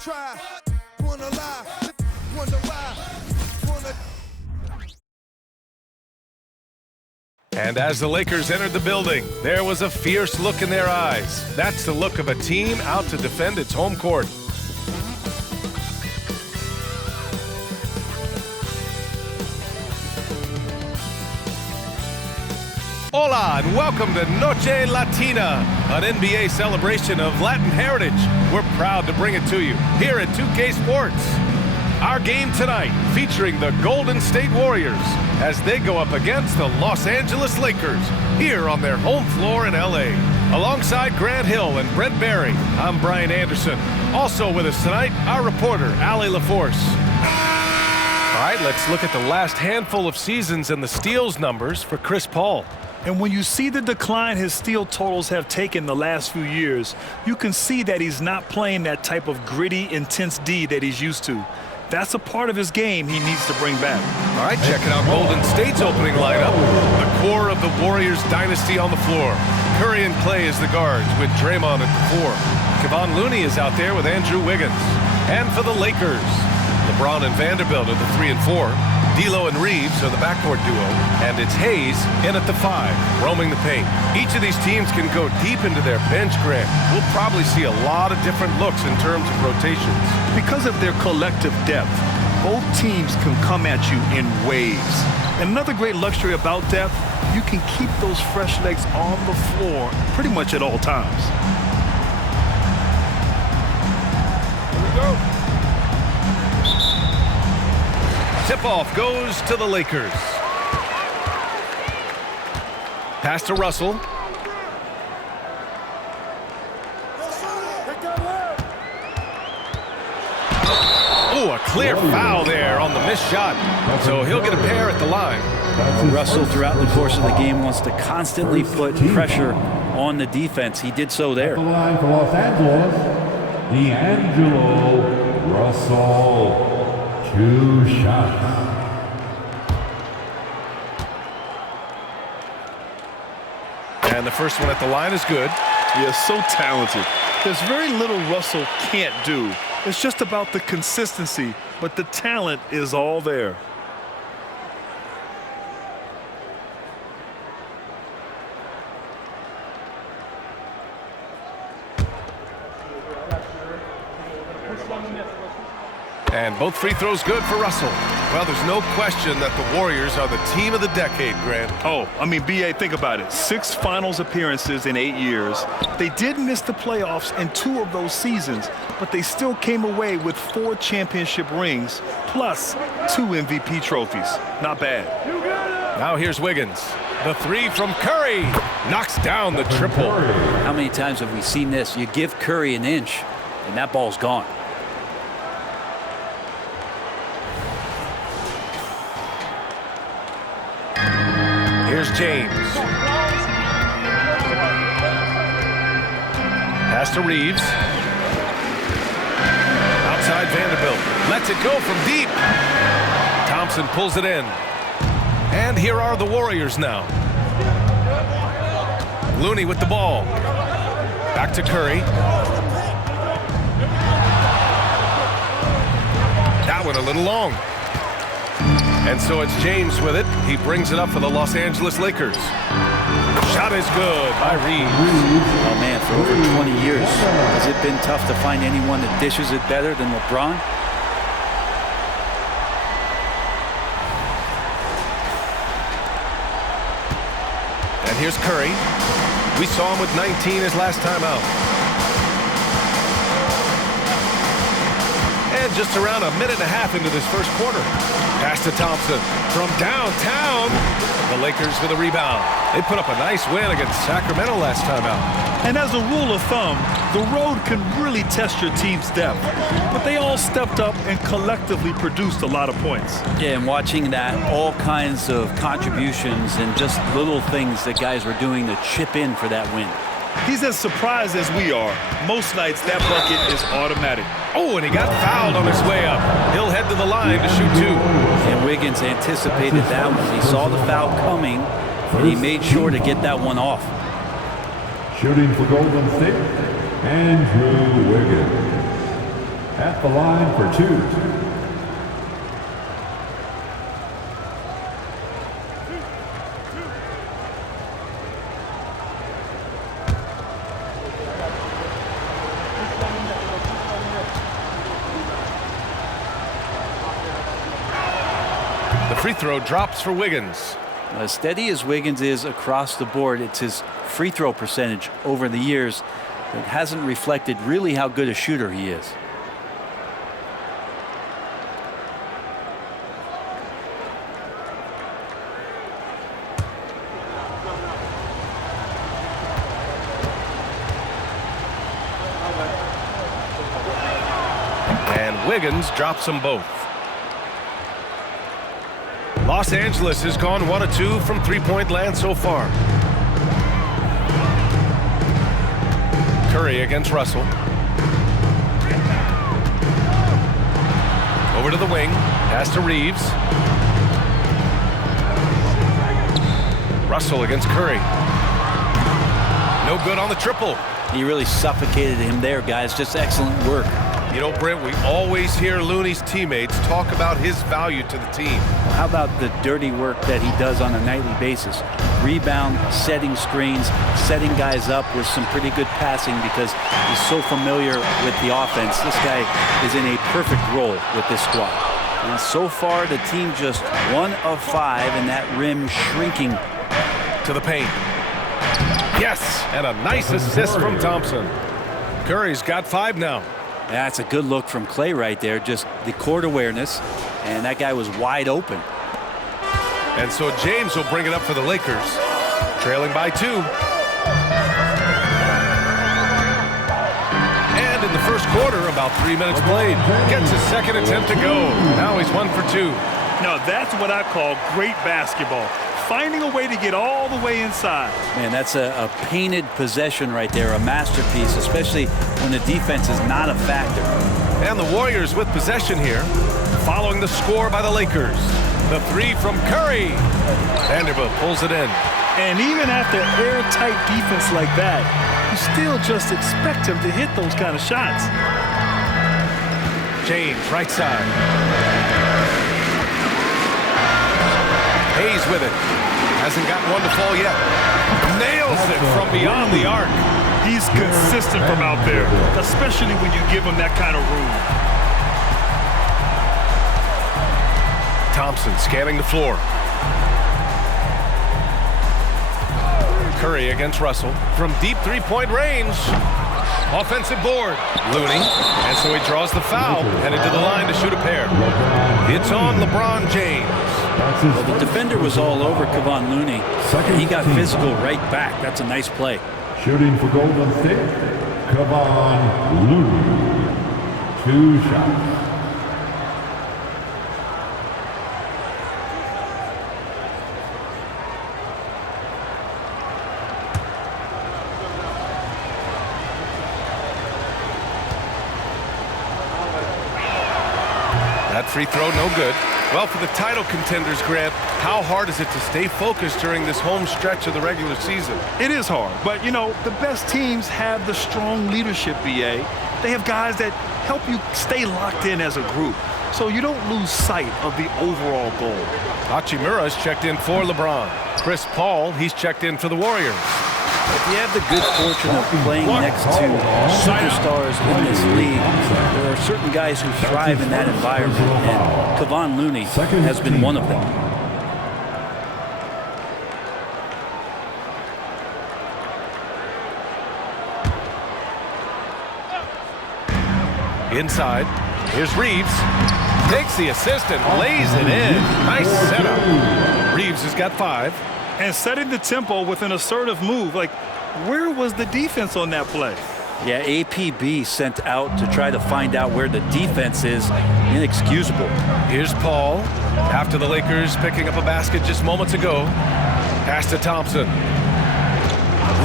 try, wanna lie, wonder why, wanna. And as the Lakers entered the building, there was a fierce look in their eyes. That's the look of a team out to defend its home court. Hola and welcome to Noche Latina, an NBA celebration of Latin heritage. We're proud to bring it to you here at 2K Sports. Our game tonight featuring the Golden State Warriors as they go up against the Los Angeles Lakers here on their home floor in LA. Alongside Grant Hill and Brent Barry, I'm Brian Anderson. Also with us tonight, our reporter, Allie LaForce. All right, let's look at the last handful of seasons and the steals numbers for Chris Paul. And when you see the decline his steal totals have taken the last few years, you can see that he's not playing that type of gritty, intense D that he's used to. That's a part of his game he needs to bring back. All right, checking out Golden State's opening lineup. The core of the Warriors dynasty on the floor. Curry and Clay as the guards with Draymond at the 4. Kevon Looney is out there with Andrew Wiggins. And for the Lakers, LeBron and Vanderbilt are the 3 and 4. D'Lo and Reeves are the backcourt duo, and it's Hayes in at the 5, roaming the paint. Each of these teams can go deep into their bench, Grant. We'll probably see a lot of different looks in terms of rotations. Because of their collective depth, both teams can come at you in waves. And another great luxury about depth, you can keep those fresh legs on the floor pretty much at all times. Here we go. Tip-off goes to the Lakers. Pass to Russell. Oh, a clear foul there on the missed shot. So he'll get a pair at the line. Russell, throughout the course of the game, wants to constantly put pressure on the defense. He did so there. At the line for Los Angeles, D'Angelo Russell. 2 shots. And the first one at the line is good. He is so talented. There's very little Russell can't do. It's just about the consistency, but the talent is all there. And both free throws good for Russell. Well, there's no question that the Warriors are the team of the decade, Grant. Oh, I mean, B.A., think about it. 6 finals appearances in 8 years. They did miss the playoffs in 2 of those seasons, but they still came away with 4 championship rings, plus 2 MVP trophies. Not bad. Now here's Wiggins. The 3 from Curry. Knocks down the triple. How many times have we seen this? You give Curry an inch, and that ball's gone. Here's James. Pass to Reeves. Outside Vanderbilt. Lets it go from deep. Thompson pulls it in. And here are the Warriors now. Looney with the ball. Back to Curry. That one a little long. And so it's James with it. He brings it up for the Los Angeles Lakers. Shot is good by Reeves. Oh, man, for over 20 years, has it been tough to find anyone that dishes it better than LeBron? And here's Curry. We saw him with 19 his last time out. And just around a minute and a half into this first quarter. Pass to Thompson from downtown. The Lakers with a rebound. They put up a nice win against Sacramento last time out. And as a rule of thumb, the road can really test your team's depth. But they all stepped up and collectively produced a lot of points. Yeah, and watching that, all kinds of contributions and just little things that guys were doing to chip in for that win. He's as surprised as we are. Most nights, that bucket is automatic. Oh, and he got fouled on his way up. He'll head to the line to shoot 2. And Wiggins anticipated that one. He saw the foul coming, and he made sure to get that one off. Shooting for Golden State, Andrew Wiggins. at the line for 2. The free throw drops for Wiggins. As steady as Wiggins is across the board, it's his free throw percentage over the years that hasn't reflected really how good a shooter he is. And Wiggins drops them both. Los Angeles has gone 1 of 2 from three-point land so far. Curry against Russell. Over to the wing. Pass to Reeves. Russell against Curry. No good on the triple. He really suffocated him there, guys. Just excellent work. You know, Brent, we always hear Looney's teammates talk about his value to the team. How about the dirty work that he does on a nightly basis? Rebound, setting screens, setting guys up with some pretty good passing because he's so familiar with the offense. This guy is in a perfect role with this squad. And so far, the team just 1 of 5, and that rim shrinking. To the paint. Yes, and a nice assist from Thompson. Curry's got 5 now. That's a good look from Clay right there. Just the court awareness, and that guy was wide open. And so James will bring it up for the Lakers, trailing by 2. And in the first quarter, about 3 minutes played, gets his second attempt to go. Now he's 1 for 2. Now that's what I call great basketball. Finding a way to get all the way inside. Man, that's a painted possession right there, a masterpiece, especially when the defense is not a factor. And the Warriors with possession here, following the score by the Lakers. The 3 from Curry. Vanderbilt pulls it in. And even after airtight defense like that, you still just expect him to hit those kind of shots. James, right side. Hayes with it. Hasn't got one to fall yet. Nails it from beyond the arc. He's consistent from out there, especially when you give him that kind of room. Thompson scanning the floor. Curry against Russell from deep three-point range. Offensive board. Looney. And so he draws the foul, headed to the line to shoot a pair. It's on LeBron James. Well, the defender was all over Kevon Looney. He got physical right back. That's a nice play. Shooting for Golden State, Kevon Looney. 2 shots. That free throw, no good. Well, for the title contenders, Grant, how hard is it to stay focused during this home stretch of the regular season? It is hard, but, you know, the best teams have the strong leadership, BA. They have guys that help you stay locked in as a group, so you don't lose sight of the overall goal. Hachimura's checked in for LeBron. Chris Paul, he's checked in for the Warriors. If you have the good fortune of playing next to superstars in this league, there are certain guys who thrive in that environment, and Kevon Looney has been one of them. Inside, here's Reeves. Takes the assist and lays it in. Nice setup. Reeves has got 5. And setting the tempo with an assertive move. Like, where was the defense on that play? Yeah, APB sent out to try to find out where the defense is. Inexcusable. Here's Paul. After the Lakers picking up a basket just moments ago. Pass to Thompson.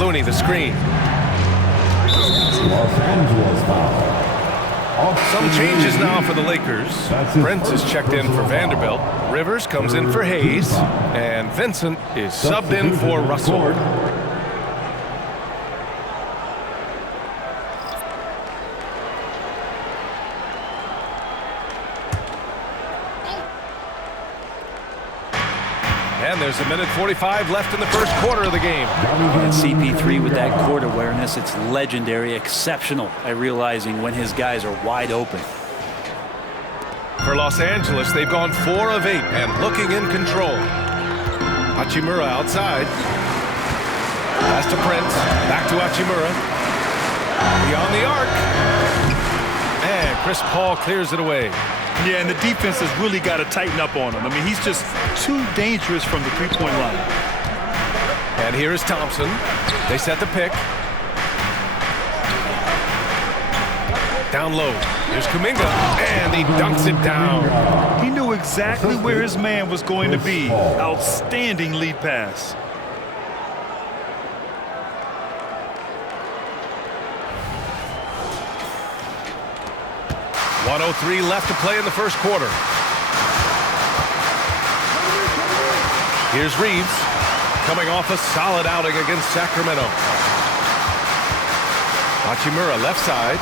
Looney, the screen. Los Angeles foul. Some changes now for the Lakers. Brent is checked in for Vanderbilt. Rivers comes in for Hayes. And Vincent is subbed in for Russell. And there's 1:45 left in the first quarter of the game. And CP3 with that court awareness, it's legendary, exceptional at realizing when his guys are wide open. For Los Angeles, they've gone 4 of 8 and looking in control. Hachimura outside. Pass to Prince. Back to Hachimura. Beyond the arc. And Chris Paul clears it away. Yeah, and the defense has really got to tighten up on him. I mean, he's just too dangerous from the three-point line. And here is Thompson. They set the pick. Down low. Here's Kuminga, and he dunks it down. He knew exactly where his man was going to be. Outstanding lead pass. .103 left to play in the first quarter. Here's Reeves, coming off a solid outing against Sacramento. Hachimura left side.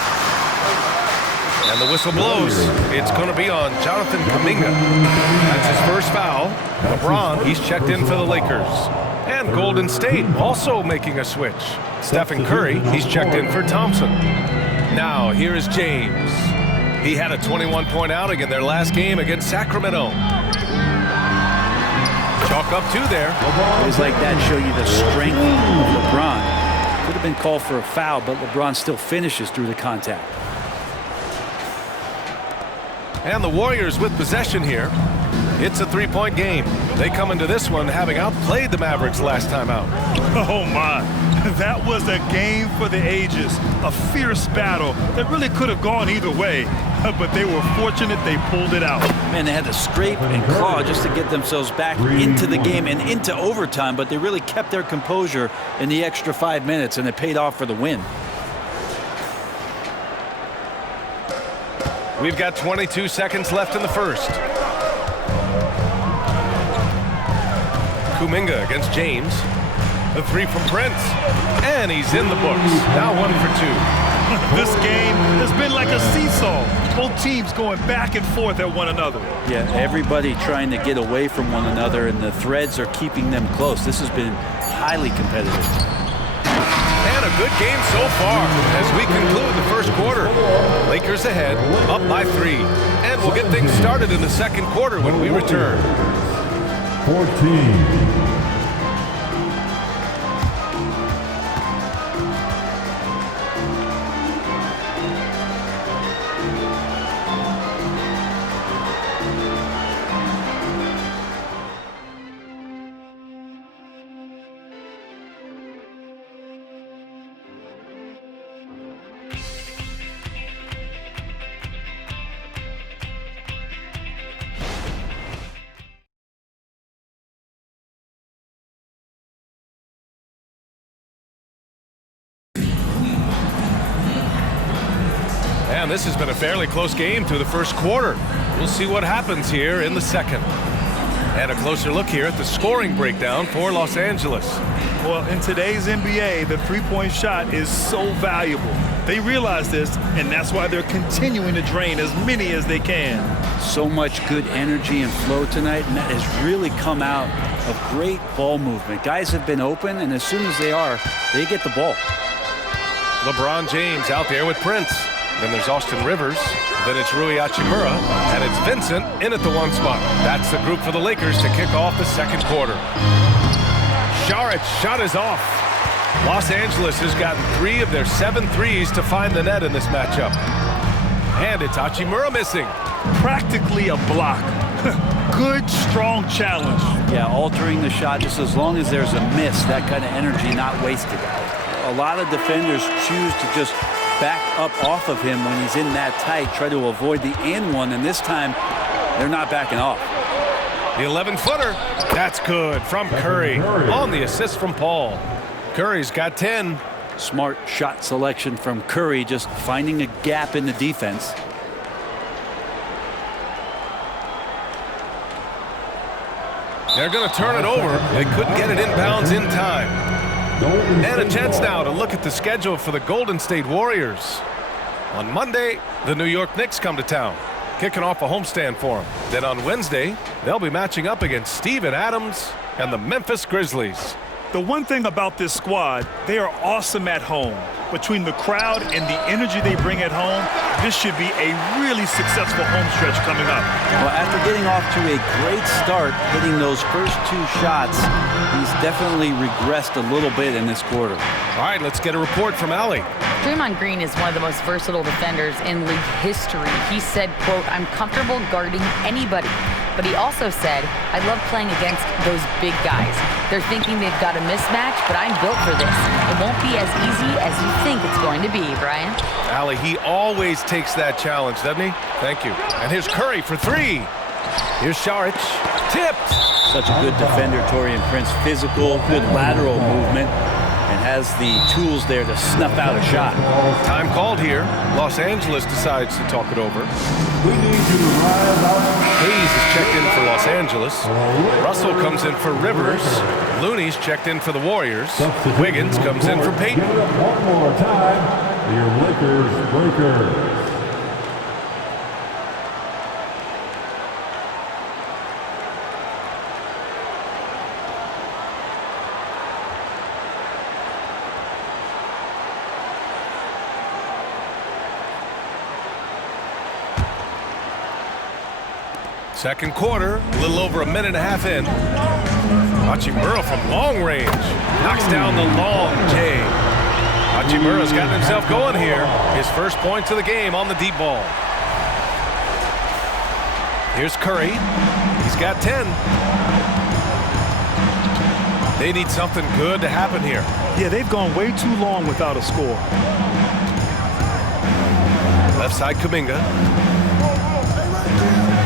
And the whistle blows. It's going to be on Jonathan Kuminga. That's his first foul. LeBron, he's checked in for the Lakers. And Golden State also making a switch. Stephen Curry, he's checked in for Thompson. Now, here is James. He had a 21-point outing in their last game against Sacramento. Chalk up 2 there. Plays like that show you the strength of LeBron. Could have been called for a foul, but LeBron still finishes through the contact. And the Warriors with possession here. It's a 3-point game. They come into this one having outplayed the Mavericks last time out. Oh, my. That was a game for the ages. A fierce battle that really could have gone either way. But they were fortunate they pulled it out. Man, they had to scrape and claw just to get themselves back into the game and into overtime, but they really kept their composure in the extra 5 minutes, and it paid off for the win. We've got 22 seconds left in the first. Kuminga against James. The 3 from Prince. And he's in the books. Now 1 for 2. This game has been like a seesaw. Both teams going back and forth at one another. Yeah, everybody trying to get away from one another, and the threads are keeping them close. This has been highly competitive. And a good game so far as we conclude the first quarter. Lakers ahead, up by 3. And we'll get things started in the second quarter when we return. 14. And this has been a fairly close game through the first quarter. We'll see what happens here in the second. And a closer look here at the scoring breakdown for Los Angeles. Well, in today's NBA, the three-point shot is so valuable. They realize this, and that's why they're continuing to drain as many as they can. So much good energy and flow tonight, and that has really come out of great ball movement. Guys have been open, and as soon as they are, they get the ball. LeBron James out there with Prince. Then there's Austin Rivers. Then it's Rui Hachimura. And it's Vincent in at the 1 spot. That's the group for the Lakers to kick off the second quarter. Sharic's shot is off. Los Angeles has gotten 3 of their 7 threes to find the net in this matchup. And it's Hachimura missing. Practically a block. Good, strong challenge. Yeah, altering the shot just as long as there's a miss, that kind of energy not wasted. A lot of defenders choose to just back up off of him when he's in that tight, try to avoid the and one, and this time they're not backing off. The 11-footer, that's good from Curry on the assist from Paul. Curry's got 10. Smart shot selection from Curry, just finding a gap in the defense. They're going to turn it over. They couldn't get it inbounds in time. And a chance now to look at the schedule for the Golden State Warriors. On Monday, the New York Knicks come to town, kicking off a homestand for them. Then on Wednesday, they'll be matching up against Steven Adams and the Memphis Grizzlies. The one thing about this squad, they are awesome at home. Between the crowd and the energy they bring at home, this should be a really successful home stretch coming up. Well, after getting off to a great start, hitting those first 2 shots, he's definitely regressed a little bit in this quarter. All right, let's get a report from Allie. Draymond Green is one of the most versatile defenders in league history. He said, quote, "I'm comfortable guarding anybody." But he also said, "I love playing against those big guys. They're thinking they've got a mismatch, but I'm built for this. It won't be as easy as you think it's going to be," Brian. Allie, he always takes that challenge, doesn't he? Thank you. And here's Curry for 3. Here's Saric. Tipped. Such a good defender, Taurean Prince. Physical, good lateral movement, and has the tools there to snuff out a shot. Time called here. Los Angeles decides to talk it over. We need you to rise up. Hayes is checked in for Los Angeles. Russell comes in for Rivers. Looney's checked in for the Warriors. Wiggins comes in for Peyton. Give it up one more time. Your Lakers Breakers. Second quarter, a little over a minute and a half in. Hachimura from long range. Knocks down the long J. Hachimura's gotten himself going here. His first points of the game on the deep ball. Here's Curry. He's got 10. They need something good to happen here. Yeah, they've gone way too long without a score. Left side Kuminga.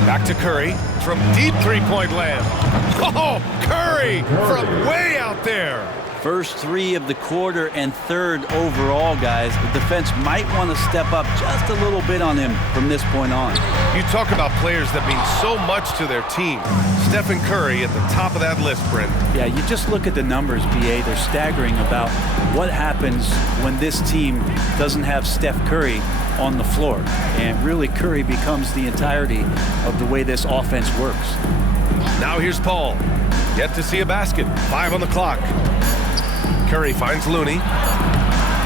Back to Curry from deep three-point land. Oh, Curry from way out there. First 3 of the quarter and 3rd overall, guys. The defense might want to step up just a little bit on him from this point on. You talk about players that mean so much to their team. Stephen Curry at the top of that list, Brent. Yeah, you just look at the numbers, BA. They're staggering about what happens when this team doesn't have Steph Curry on the floor. And really, Curry becomes the entirety of the way this offense works. Now here's Paul. Yet to see a basket. 5 on the clock. Curry finds Looney.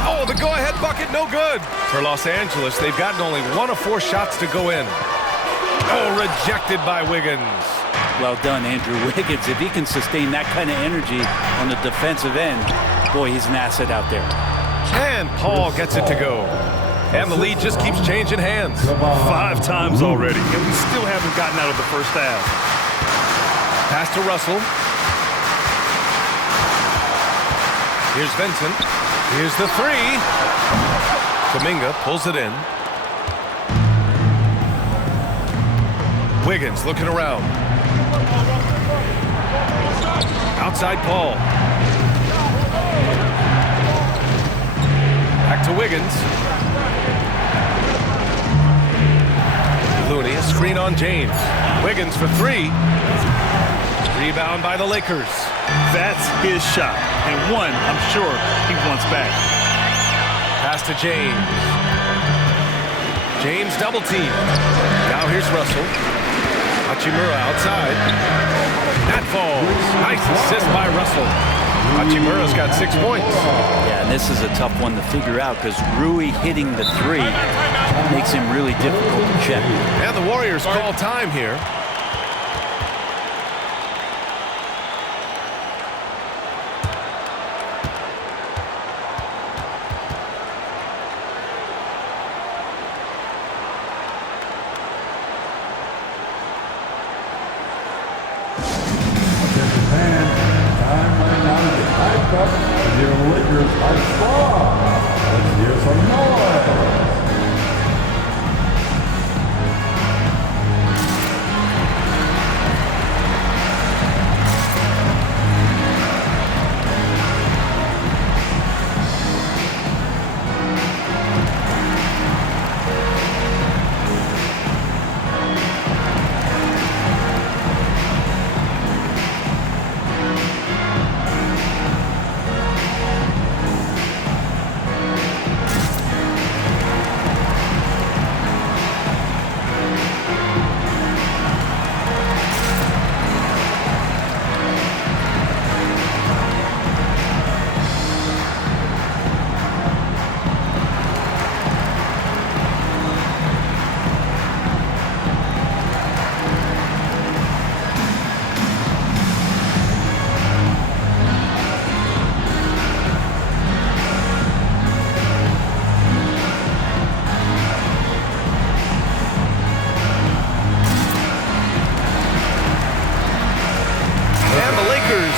Oh, the go-ahead bucket, no good. For Los Angeles, they've gotten only 1 of 4 shots to go in. Oh, rejected by Wiggins. Well done, Andrew Wiggins. If he can sustain that kind of energy on the defensive end, boy, he's an asset out there. And Paul gets it to go. And the lead just keeps changing hands. 5 times already, and we still haven't gotten out of the first half. Pass to Russell. Here's Vincent. Here's the 3. Kuminga pulls it in. Wiggins looking around. Outside Paul. Back to Wiggins. Looney, a screen on James. Wiggins for 3. Rebound by the Lakers. That's his shot, and one I'm sure he wants back. Pass to James. James double team. Now here's Russell. Hachimura outside. That falls. Nice assist by Russell. Hachimura's got 6 points. Yeah, and this is a tough one to figure out because Rui hitting the 3 makes him really difficult to check. And the Warriors call time here. Your Lakers are strong. Let's hear some noise.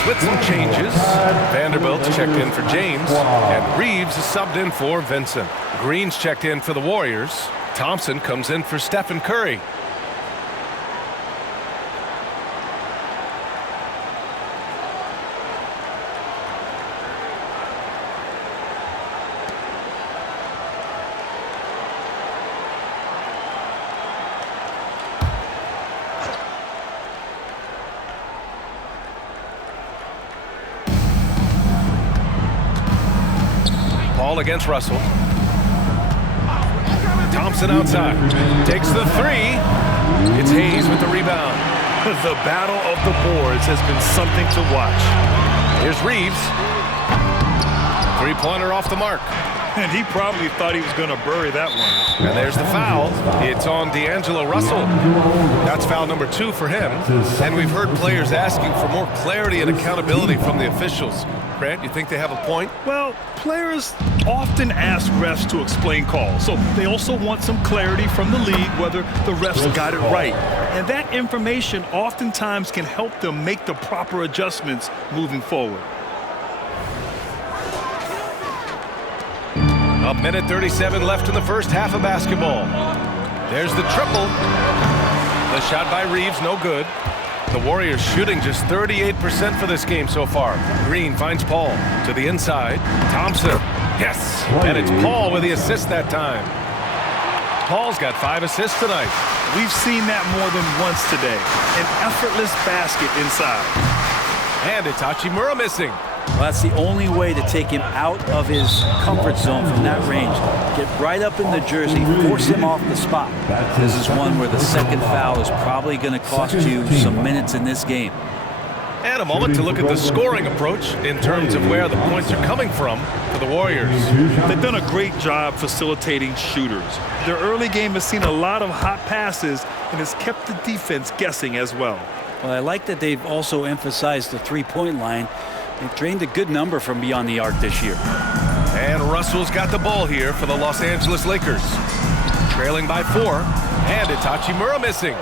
with some changes. Vanderbilt's checked in for James, and Reeves is subbed in for Vincent. Green's checked in for the Warriors. Thompson comes in for Stephen Curry. Paul against Russell. Thompson outside. Takes the three. It's Hayes with the rebound. The battle of the boards has been something to watch. Here's Reeves. Three-pointer off the mark. And he probably thought he was going to bury that one. And there's the foul. It's on D'Angelo Russell. That's foul number 2 for him. And we've heard players asking for more clarity and accountability from the officials. Grant, you think they have a point? Well, players often ask refs to explain calls, so they also want some clarity from the league whether the refs got it right. And that information oftentimes can help them make the proper adjustments moving forward. A minute 37 left in the first half of basketball. There's the triple. The shot by Reeves, no good. The Warriors shooting just 38% for this game so far. Green finds Paul to the inside. Thompson, yes! And it's Paul with the assist that time. Paul's got 5 assists tonight. We've seen that more than once today. An effortless basket inside. And it's Hachimura missing. Well, that's the only way to take him out of his comfort zone from that range. Get right up in the jersey, force him off the spot. This is one where the second foul is probably going to cost you some minutes in this game. And a moment to look at the scoring approach in terms of where the points are coming from for the Warriors. They've done a great job facilitating shooters. Their early game has seen a lot of hot passes and has kept the defense guessing as well. Well, I like that they've also emphasized the three-point line. They've drained a good number from beyond the arc this year. And Russell's got the ball here for the Los Angeles Lakers. Trailing by 4, and it's Hachimura missing.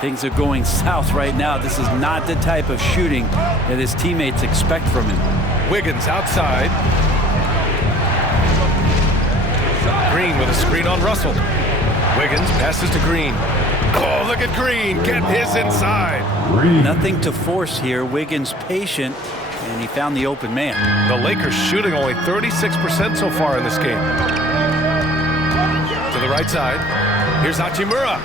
Things are going south right now. This is not the type of shooting that his teammates expect from him. Wiggins outside. Green with a screen on Russell. Wiggins passes to Green. Oh, look at Green get his inside. Nothing to force here. Wiggins patient, and he found the open man. The Lakers shooting only 36% so far in this game. To the right side. Here's Hachimura.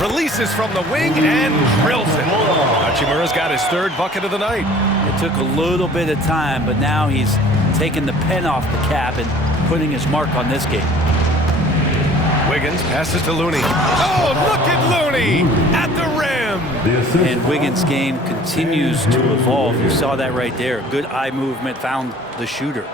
Releases from the wing and drills it. Hachimura's got his 3rd bucket of the night. It took a little bit of time, but now he's taking the pen off the cap and putting his mark on this game. Wiggins passes to Looney. Oh, look at Looney at the rim. And Wiggins' game continues to evolve. You saw that right there. Good eye movement, found the shooter.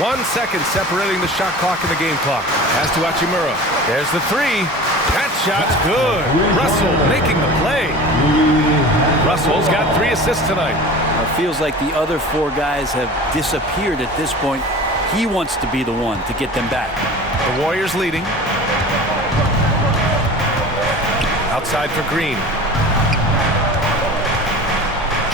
One second separating the shot clock and the game clock. Pass to Hachimura. There's the 3. That shot's good. Russell making the play. Russell's got 3 assists tonight. It feels like the other 4 guys have disappeared at this point. He wants to be the one to get them back. The Warriors leading. Outside for Green.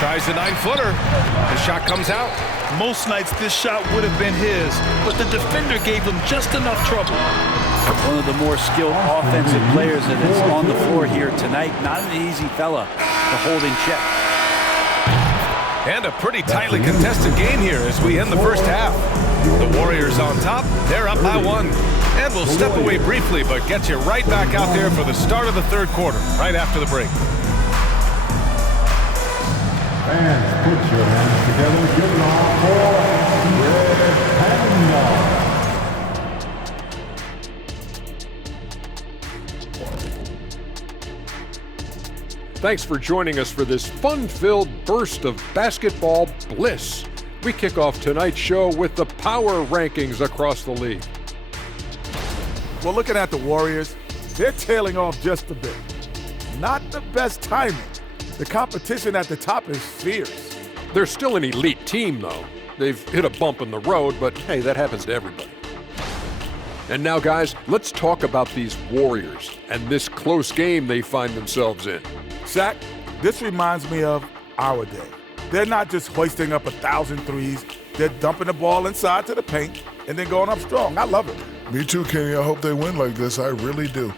Tries the 9-footer. The shot comes out. Most nights this shot would have been his, but the defender gave him just enough trouble. One of the more skilled offensive players that is on the floor here tonight. Not an easy fella to hold in check. And a pretty tightly contested game here as we end the first half. The Warriors on top. They're up by 1. And we'll step away briefly, but get you right back out there for the start of the 3rd quarter, right after the break. Fans, put your hands together. Give it all for Red Panda. Thanks for joining us for this fun-filled burst of basketball bliss. We kick off tonight's show with the power rankings across the league. Well, looking at the Warriors, they're tailing off just a bit. Not the best timing. The competition at the top is fierce. They're still an elite team, though. They've hit a bump in the road, but hey, that happens to everybody. And now, guys, let's talk about these Warriors and this close game they find themselves in. Shaq, this reminds me of our day. They're not just hoisting up 1,000 threes. They're dumping the ball inside to the paint and then going up strong. I love it. Me too, Kenny. I hope they win like this. I really do.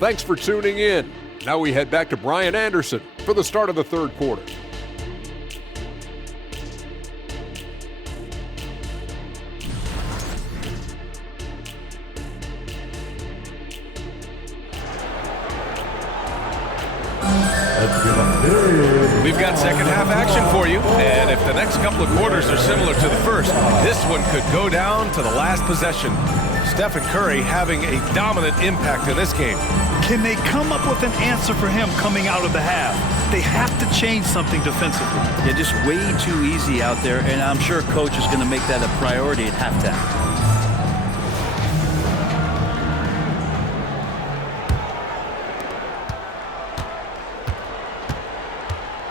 Thanks for tuning in. Now we head back to Brian Anderson for the start of the third quarter. We've got second half action for you, and if the next couple of quarters are similar to the first, this one could go down to the last possession. Stephen Curry having a dominant impact in this game. Can they come up with an answer for him coming out of the half? They have to change something defensively. Yeah, just way too easy out there, and I'm sure coach is going to make that a priority at halftime.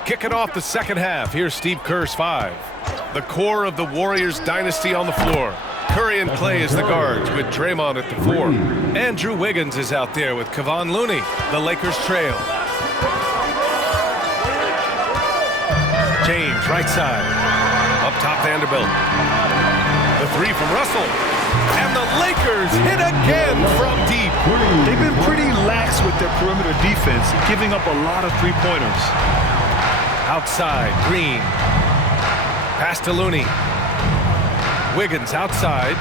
Kicking off the second half, here's Steve Kerr's 5. The core of the Warriors dynasty on the floor. Curry and Clay as the guards with Draymond at the 4. Andrew Wiggins is out there with Kevon Looney. The Lakers trail. James, right side. Up top, Vanderbilt. The 3 from Russell. And the Lakers hit again from deep. They've been pretty lax with their perimeter defense, giving up a lot of three-pointers. Outside, Green. Pass to Looney. Wiggins outside.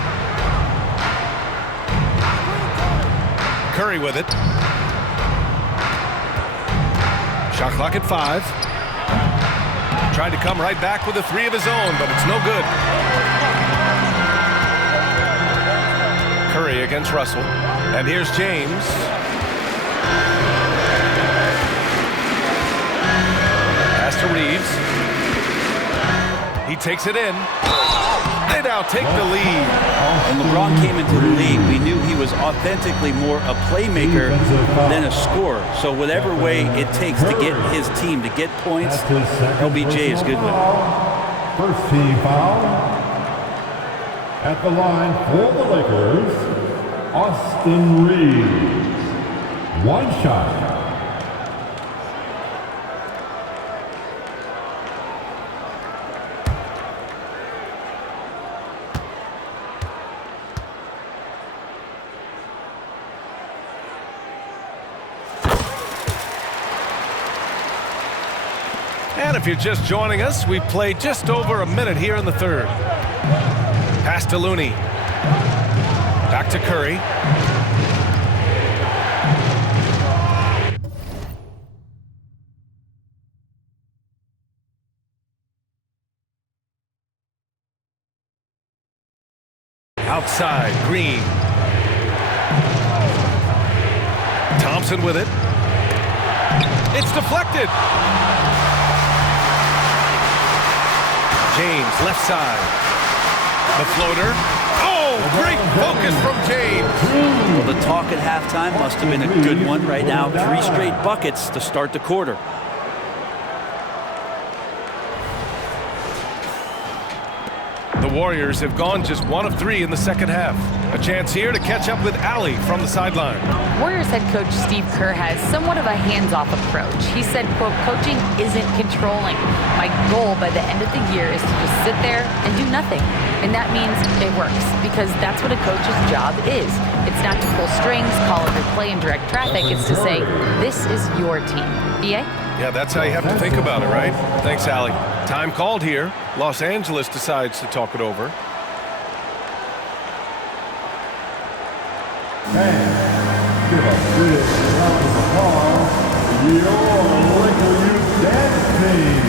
Curry with it. Shot clock at 5. Tried to come right back with a 3 of his own, but it's no good. Curry against Russell. And here's James. Pass to Reeves. He takes it in. They now take the lead. When LeBron came into the league, we knew he was authentically more a playmaker than a scorer. So whatever way it takes to get his team to get points, LBJ is good with it. First team foul. At the line for the Lakers, Austin Reeves. One shot. And if you're just joining us, we've played just over a minute here in the third. Pass to Looney. Back to Curry. Outside, Green. Thompson with it. It's deflected. James, left side. The floater. Oh, great focus from James. Well, the talk at halftime must have been a good one. Right now, 3 straight buckets to start the quarter. The Warriors have gone just 1 of 3 in the second half. A chance here to catch up with Allie from the sideline. Warriors head coach Steve Kerr has somewhat of a hands-off approach. He said, quote, coaching isn't controlling. My goal by the end of the year is to just sit there and do nothing. And that means it works, because that's what a coach's job is. It's not to pull strings, call every play, and direct traffic. It's to say, this is your team. BA? Yeah, that's how you have to think about it, right? Thanks, Allie. Time called here. Los Angeles decides to talk it over. And give a big round of applause to your Laker Youth Dance Team.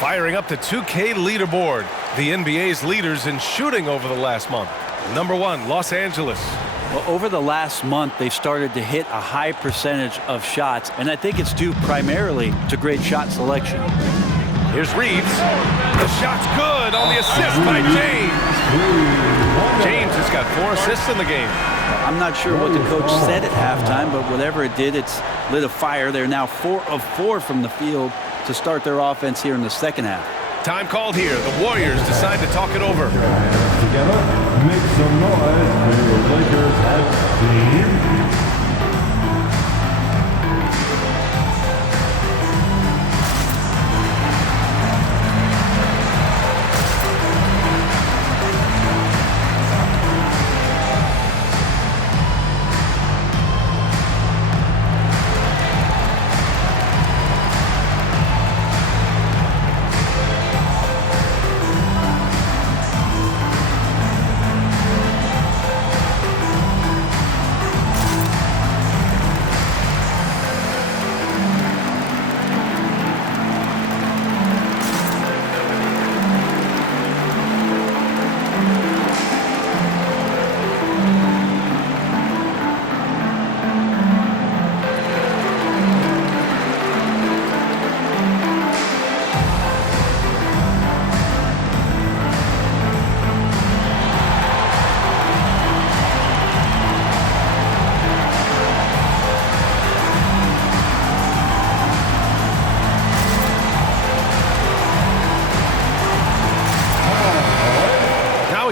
Firing up the 2K leaderboard. The NBA's leaders in shooting over the last month. Number 1, Los Angeles. Well, over the last month, they've started to hit a high percentage of shots, and I think it's due primarily to great shot selection. Here's Reeves. The shot's good on the assist by James. James has got 4 assists in the game. I'm not sure what the coach said at halftime, but whatever it did, it's lit a fire. They're now 4 of 4 from the field to start their offense here in the second half. Time called here. The Warriors decide to talk it over. Together, make some noise for your Lakers team.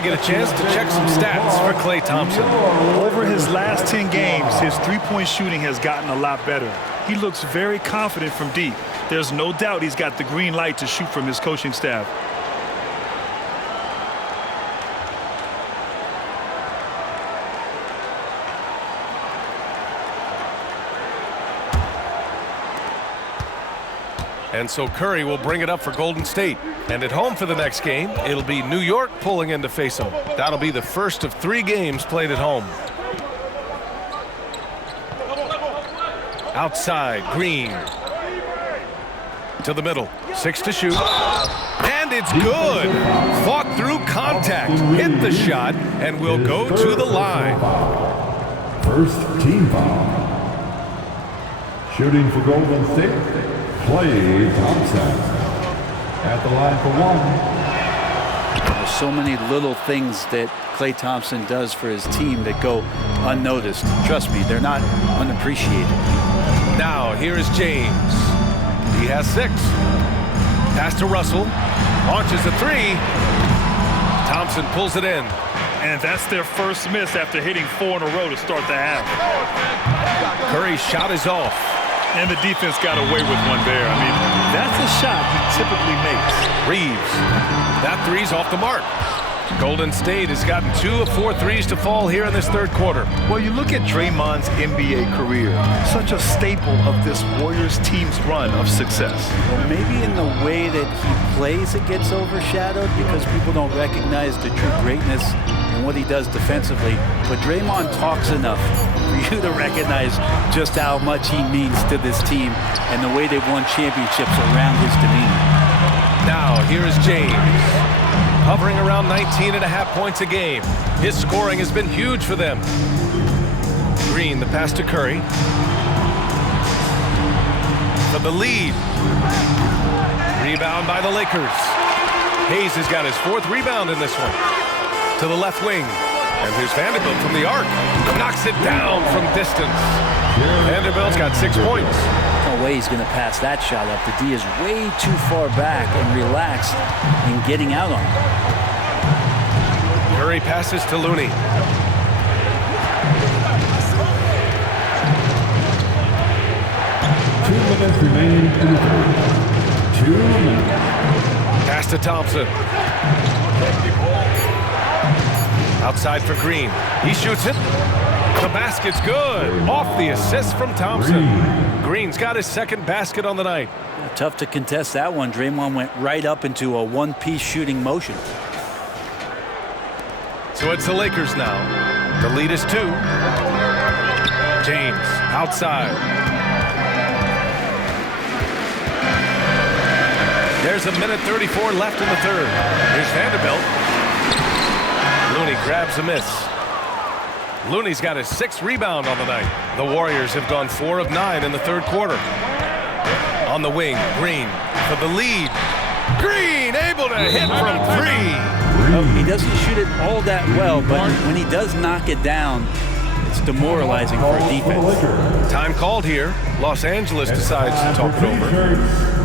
Get a chance to check some stats for Klay Thompson. Over his last 10 games, his three-point shooting has gotten a lot better. He looks very confident from deep. There's no doubt he's got the green light to shoot from his coaching staff. And so Curry will bring it up for Golden State. And at home for the next game, it'll be New York pulling in to face them. That'll be the first of 3 games played at home. Outside, Green. To the middle, 6 to shoot. And it's good. Fought through contact, hit the shot, and will go to the line. First team foul. Shooting for Golden State, Klay Thompson. At the line for 1. There's so many little things that Klay Thompson does for his team that go unnoticed. Trust me, they're not unappreciated. Now, here is James. He has 6. Pass to Russell. Launches a 3. Thompson pulls it in. And that's their first miss after hitting 4 in a row to start the half. Curry's shot is off. And the defense got away with one there. I mean, that's a shot he typically makes. Reeves. That 3's off the mark. Golden State has gotten 2 of 4 threes to fall here in this third quarter. Well, you look at Draymond's NBA career, such a staple of this Warriors team's run of success. Well, maybe in the way that he plays it gets overshadowed because people don't recognize the true greatness and what he does defensively. But Draymond talks enough for you to recognize just how much he means to this team and the way they've won championships around his demeanor. Now, here is James. Hovering around 19.5 points a game. His scoring has been huge for them. Green, the pass to Curry. For the lead. Rebound by the Lakers. Hayes has got his 4th rebound in this one. To the left wing. And here's Vanderbilt from the arc. Knocks it down from distance. Vanderbilt's got 6 points. No way he's going to pass that shot up. The D is way too far back and relaxed in getting out on it. Curry passes to Looney. Minutes remaining in the third. 2 minutes. Pass to Thompson. Outside for Green. He shoots it. The basket's good. Off the assist from Thompson. Green's got his 2nd basket on the night. Tough to contest that one. Draymond went right up into a one-piece shooting motion. So it's the Lakers now. The lead is 2. James outside. There's a minute 34 left in the third. Here's Vanderbilt. Looney grabs a miss. Looney's got his 6th rebound on the night. The Warriors have gone 4 of 9 in the third quarter. On the wing, Green for the lead. Green able to hit from 3. He doesn't shoot it all that well, but when he does knock it down, it's demoralizing for a defense. Time called here. Los Angeles decides to talk it over.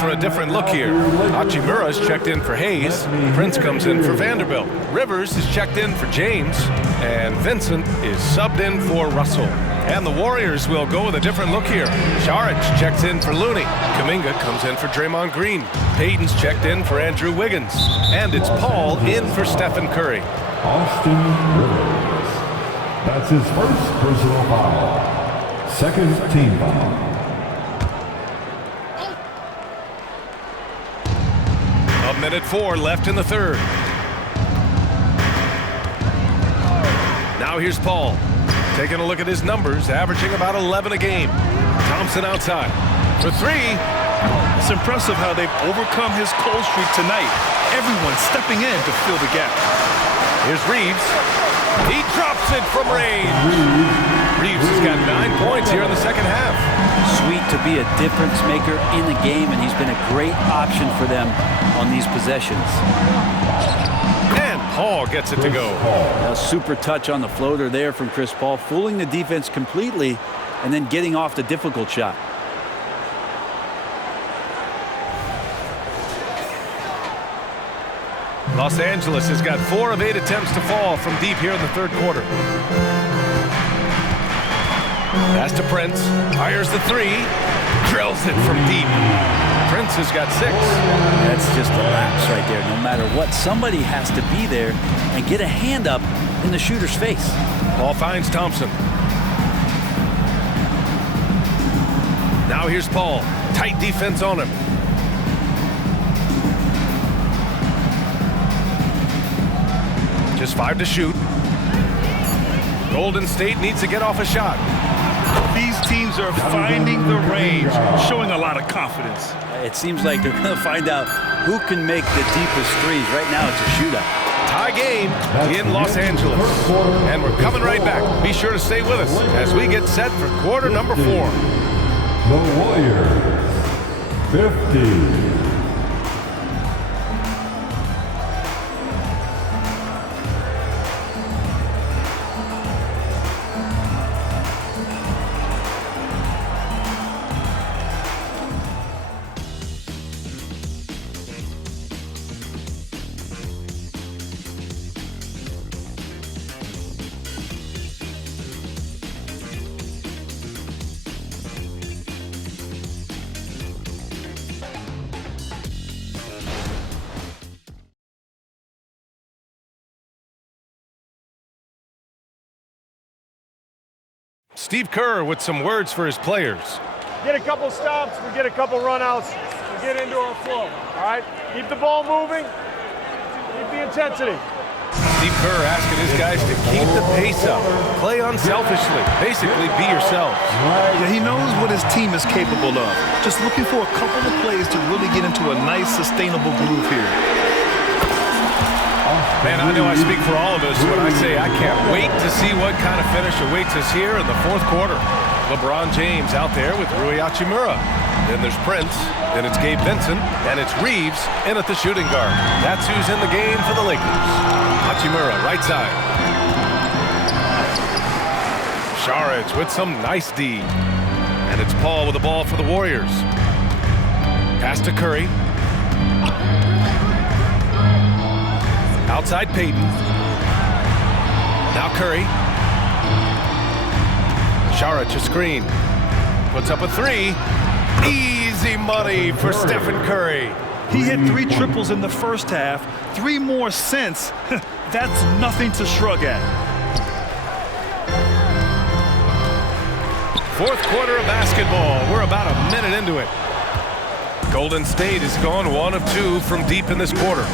For a different look here. Hachimura's checked in for Hayes. Prince comes in for Vanderbilt. Rivers is checked in for James. And Vincent is subbed in for Russell. And the Warriors will go with a different look here. Saric checks in for Looney. Kuminga comes in for Draymond Green. Payton's checked in for Andrew Wiggins. And it's Paul in for Stephen Curry. Austin Rivers. That's his first personal foul. Second team foul. Minute 4 left in the third. Now here's Paul. Taking a look at his numbers, averaging about 11 a game. Thompson outside. For 3. It's impressive how they've overcome his cold streak tonight. Everyone stepping in to fill the gap. Here's Reeves. He drops it from range. Reeves has got 9 points here in the second half. Sweet to be a difference maker in the game, and he's been a great option for them on these possessions. And Paul gets it to go. A super touch on the floater there from Chris Paul, fooling the defense completely and then getting off the difficult shot. Los Angeles has got 4 of 8 attempts to fall from deep here in the third quarter. Pass to Prince, fires the 3, drills it from deep. Prince has got 6. That's just a lapse right there. No matter what, somebody has to be there and get a hand up in the shooter's face. Ball finds Thompson. Now here's Paul. Tight defense on him. Just 5 to shoot. Golden State needs to get off a shot. These teams are finding the range, showing a lot of confidence. It seems like they're going to find out who can make the deepest threes. Right now, it's a shootout. Tie game in Los Angeles. And we're coming right back. Be sure to stay with us as we get set for quarter number 4. The Warriors, 50. Steve Kerr with some words for his players. Get a couple stops, we get a couple runouts, we get into our flow, all right? Keep the ball moving, keep the intensity. Steve Kerr asking his guys to keep the pace up, play unselfishly, basically be yourselves. Yeah, he knows what his team is capable of. Just looking for a couple of plays to really get into a nice, sustainable groove here. Man, I know I speak for all of us when I say I can't wait to see what kind of finish awaits us here in the fourth quarter. LeBron James out there with Rui Hachimura. Then there's Prince, then it's Gabe Vincent, and it's Reeves in at the shooting guard. That's who's in the game for the Lakers. Hachimura, right side. Saric with some nice D. And it's Paul with the ball for the Warriors. Pass to Curry. Outside Payton. Now Curry. Saric a screen. Puts up a three. Easy money for Stephen Curry. He hit 3 triples in the first half, 3 more since. That's nothing to shrug at. Fourth quarter of basketball. We're about a minute into it. Golden State has gone 1 of 2 from deep in this quarter.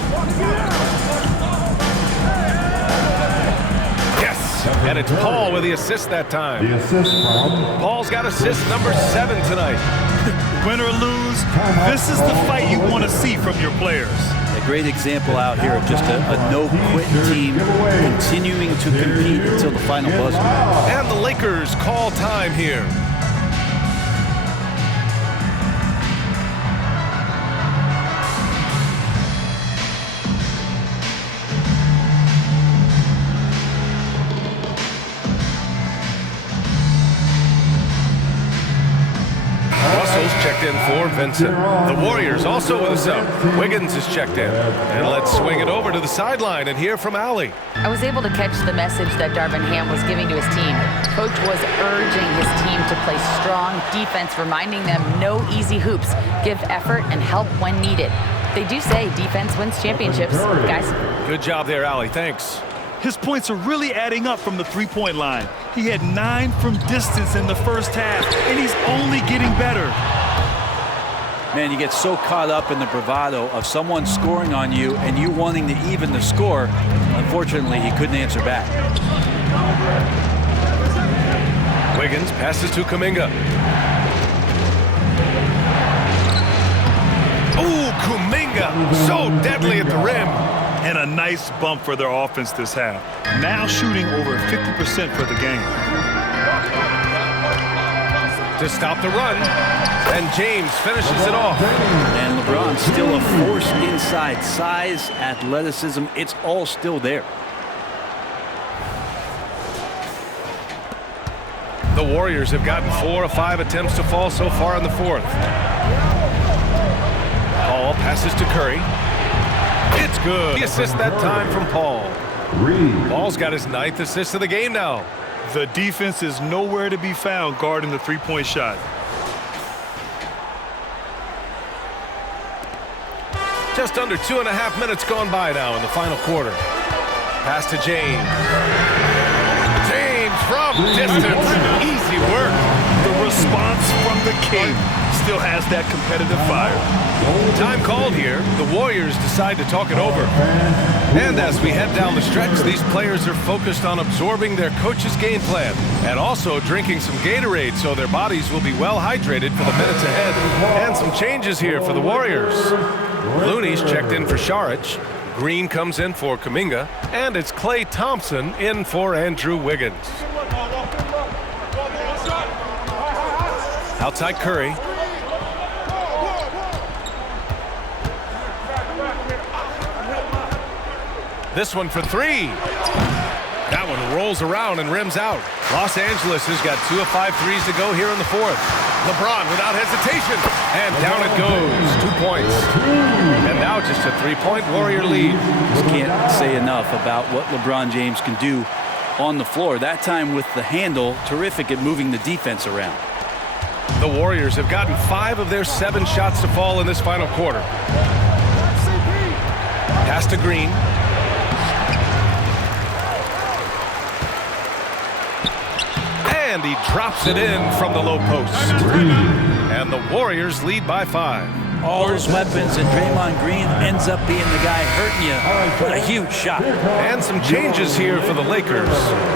Yes, and it's Paul with the assist that time. The assist from Paul's got assist number 7 tonight. Win or lose, this is the fight you want to see from your players. A great example out here of just a no-quit team continuing to compete until the final buzzer. And the Lakers call time here. Checked in for Vincent. The Warriors also with a sub. Wiggins is checked in. And let's swing it over to the sideline and hear from Allie. I was able to catch the message that Darvin Ham was giving to his team. Coach was urging his team to play strong defense, reminding them no easy hoops, give effort, and help when needed. They do say defense wins championships, guys. Good job there, Allie. Thanks. His points are really adding up from the three-point line. He had 9 from distance in the first half, and he's only getting better. Man, you get so caught up in the bravado of someone scoring on you and you wanting to even the score. Unfortunately, he couldn't answer back. Wiggins passes to Kuminga. Ooh, Kuminga, so deadly at the rim. And a nice bump for their offense this half. Now shooting over 50% for the game. To stop the run, and James finishes it off. And LeBron still a force inside. Size, athleticism, it's all still there. The Warriors have gotten 4 of 5 attempts to fall so far in the fourth. Paul passes to Curry. It's good. He assists that time from Paul. Paul's got his 9th assist of the game now. The defense is nowhere to be found guarding the three-point shot. Just under 2.5 minutes gone by now in the final quarter. Pass to James. James from distance. Easy work. The response from the king still has that competitive fire. Time called here. The Warriors decide to talk it over. And as we head down the stretch, these players are focused on absorbing their coach's game plan and also drinking some Gatorade so their bodies will be well hydrated for the minutes ahead. And some changes here for the Warriors. Looney's checked in for Saric. Green comes in for Kuminga. And it's Klay Thompson in for Andrew Wiggins. Outside Curry. This one for 3. That one rolls around and rims out. Los Angeles has got 2 of 5 threes to go here in the fourth. LeBron without hesitation. And down it goes. 2 points. And now just a 3-point Warrior lead. Just can't say enough about what LeBron James can do on the floor. That time with the handle, terrific at moving the defense around. The Warriors have gotten 5 of their 7 shots to fall in this final quarter. Pass to Green. And he drops it in from the low post. And the Warriors lead by 5. All his weapons, and Draymond Green ends up being the guy hurting you. What a huge shot. And some changes here for the Lakers.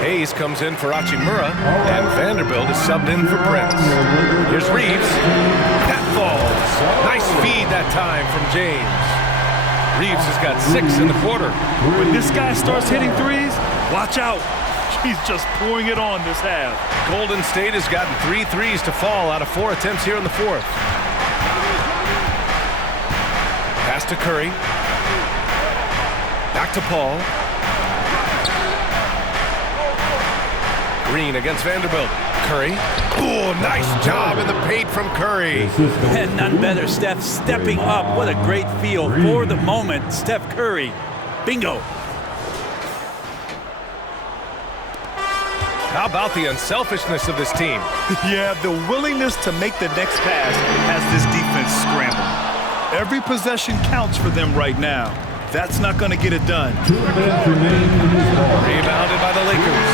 Hayes comes in for Hachimura, and Vanderbilt is subbed in for Prince. Here's Reeves. That falls. Nice feed that time from James. Reeves has got 6 in the quarter. When this guy starts hitting threes, watch out. He's just pouring it on this half. Golden State has gotten 3 threes to fall out of 4 attempts here in the fourth. Pass to Curry. Back to Paul. Green against Vanderbilt. Curry. Ooh, nice job in the paint from Curry. And none better. Steph stepping up. What a great feel for the moment. Steph Curry. Bingo. How about the unselfishness of this team? Yeah, the willingness to make the next pass has this defense scrambled. Every possession counts for them right now. That's not going to get it done. Rebounded by the Lakers.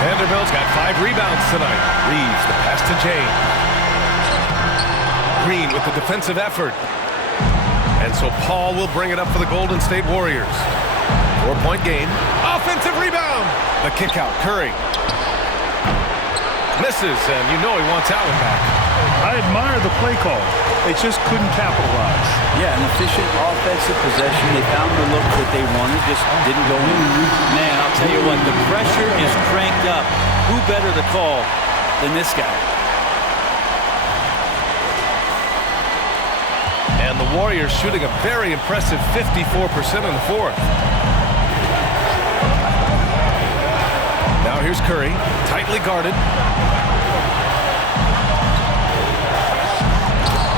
Vanderbilt's got 5 rebounds tonight. Reeves, the pass to James. Green with the defensive effort. And so Paul will bring it up for the Golden State Warriors. 4-point game. Offensive rebound. The kick out. Curry. Misses, and you know he wants Allen back. I admire the play call. They just couldn't capitalize. Yeah, an efficient offensive possession. They found the look that they wanted, just didn't go in. Man, I'll tell you what, the pressure is cranked up. Who better to call than this guy? And the Warriors shooting a very impressive 54% in the fourth. Now here's Curry, tightly guarded.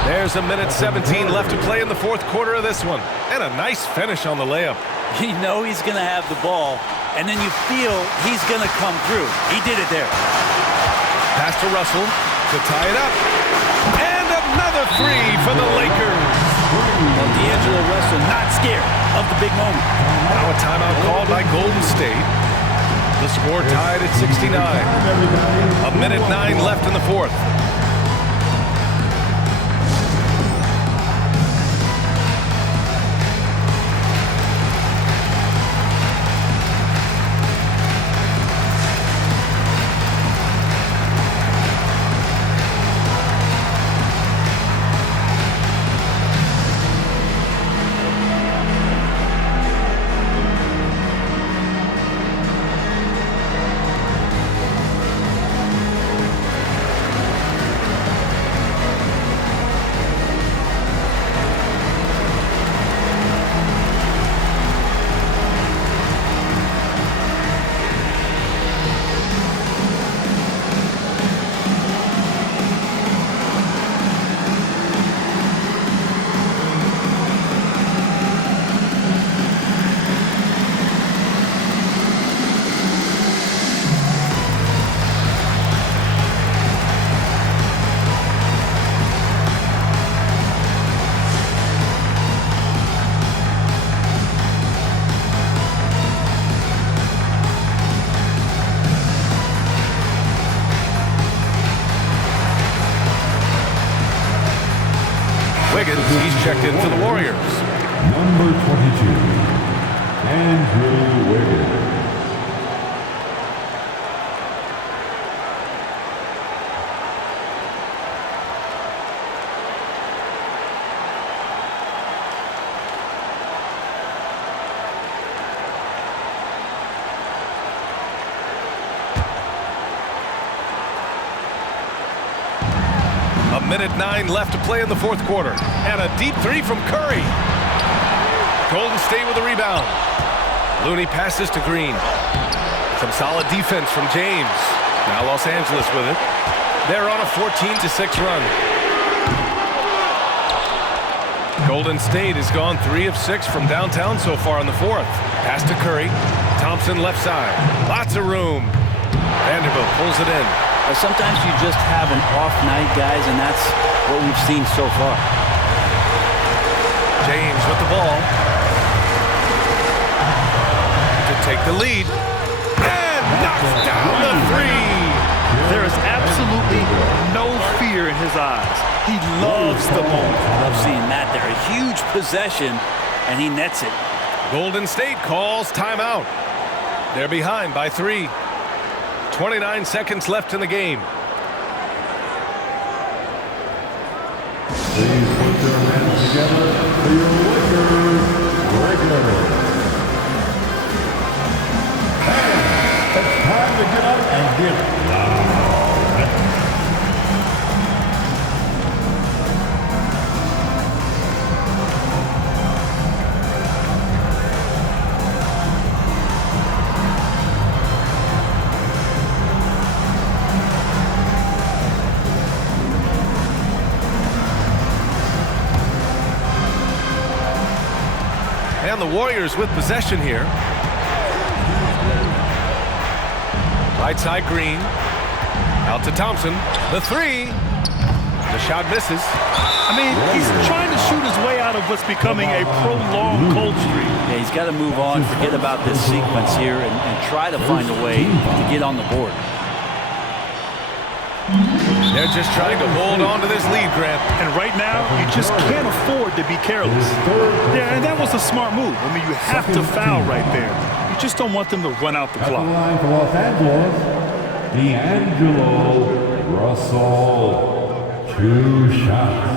There's 1:17 left to play in the fourth quarter of this one. And a nice finish on the layup. You know he's going to have the ball, and then you feel he's going to come through. He did it there. Pass to Russell to tie it up. And another three for the Lakers. Well, D'Angelo Russell not scared of the big moment. Now a timeout called by Golden State. The score tied at 69. 1:09 left in the fourth. He's checked in for the Warriors. Number 22, Andrew Wiggins. Minute 9 left to play in the fourth quarter. And a deep three from Curry. Golden State with a rebound. Looney passes to Green. Some solid defense from James. Now Los Angeles with it. They're on a 14-6 run. Golden State has gone 3 of 6 from downtown so far in the fourth. Pass to Curry. Thompson left side. Lots of room. Vanderbilt pulls it in. Sometimes you just have an off night, guys, and that's what we've seen so far. James with the ball to take the lead and knocks down the three. There is absolutely no fear in his eyes. He loves the moment. I love seeing that there. A huge possession, and he nets it. Golden State calls timeout. They're behind by 3. 29 seconds left in the game. Please put your hands together for your Lakers. And it's time to get up and get loud. And the Warriors with possession here. Right side, Green. Out to Thompson. The three. The shot misses. I mean, he's trying to shoot his way out of what's becoming a prolonged cold streak. Yeah, he's got to move on, forget about this sequence here, and try to find a way to get on the board. They're just trying to hold on to this lead, Grant. And right now, you just can't afford to be careless. Yeah, and that was a smart move. I mean, you have to foul right there. You just don't want them to run out the At the clock. line for Los Angeles, D'Angelo Russell. 2 shots.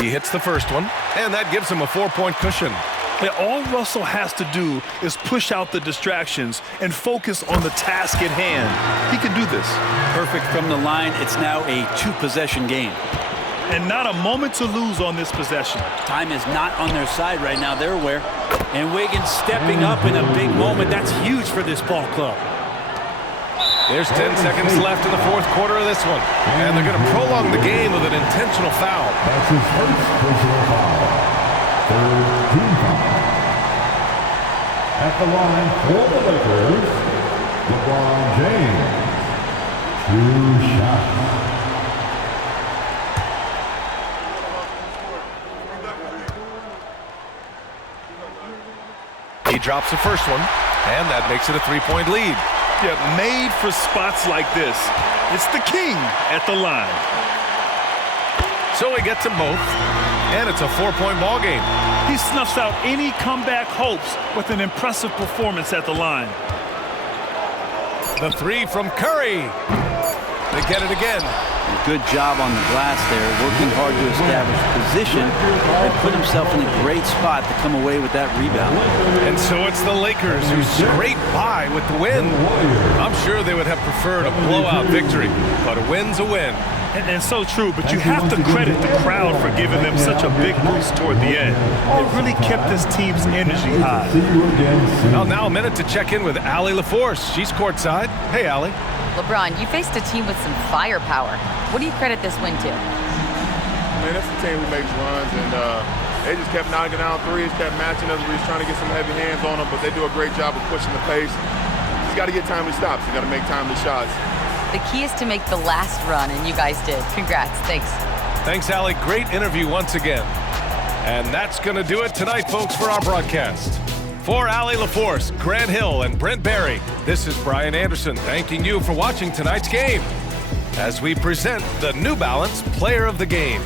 He hits the first one, and that gives him a 4-point cushion. And all Russell has to do is push out the distractions and focus on the task at hand. He can do this. Perfect from the line. It's now a 2-possession game. And not a moment to lose on this possession. Time is not on their side right now. They're aware. And Wiggins stepping up in a big moment. That's huge for this ball club. There's 10 seconds left in the fourth quarter of this one. And they're going to prolong the game with an intentional foul. That's his first personal foul. Third team foul. At the line for the Lakers, LeBron James. 2 shots. He drops the first one, and that makes it a 3-point lead. Yeah, made for spots like this. It's the king at the line. So he gets them both, and it's a 4-point ball game. He snuffs out any comeback hopes with an impressive performance at the line. The three from Curry. They get it again. Good job on the glass there, working hard to establish position and put himself in a great spot to come away with that rebound. And so it's the Lakers who scrape by with the win. I'm sure they would have preferred a blowout victory, but a win's a win. And so true, but you have to credit the crowd for giving them such a big boost toward the end. It really kept this team's energy high. Well, now a minute to check in with Allie LaForce. She's courtside. Hey, Allie. LeBron, you faced a team with some firepower. What do you credit this win to? Man, that's the team who makes runs, and they just kept knocking down threes, kept matching us. We was trying to get some heavy hands on them, but they do a great job of pushing the pace. He's got to get timely stops. He's got to make timely shots. The key is to make the last run, and you guys did. Congrats. Thanks. Thanks, Allie. Great interview once again. And that's going to do it tonight, folks, for our broadcast. For Allie LaForce, Grant Hill, and Brent Barry, this is Brian Anderson thanking you for watching tonight's game as we present the New Balance Player of the Game.